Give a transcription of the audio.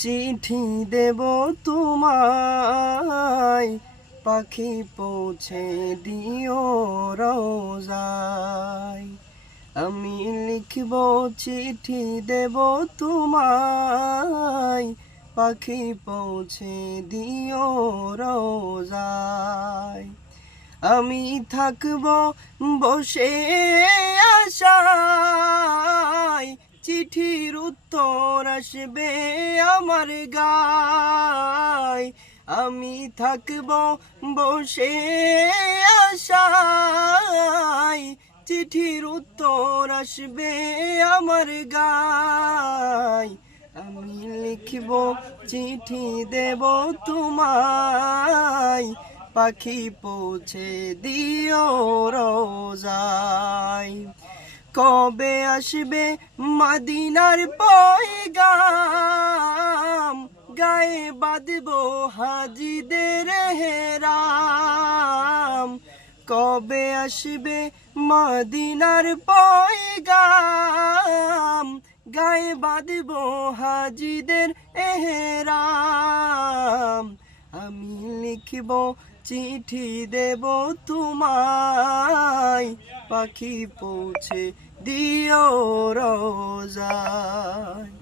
চিঠি দেব তোমায়, পাখি পৌঁছে দিও রোজায়। আমি লিখব চিঠি দেব তোমায়, পাখি পৌঁছে দিও রোজায়। আমি থাকব বসে আশায়, চিঠির উত্তর আসবে আমার গায়। আমি থাকব বসে আশায়, চিঠির উত্তর আসবে আমার গায়। আমি লিখব চিঠি দেব তোমায়, পাখি পৌঁছে দিও রোজায়। কবে আসবে মদিনার পয়গাম, গায়ে বাঁধবো হাজিদের হেরাম। কবে আসবে মদিনার পয়গাম, গায়ে বাঁধবো হাজিদের এহরাম। আমি লিখব চিঠি দেব তোমায়, পাখি পৌঁছে দিও রোজায়।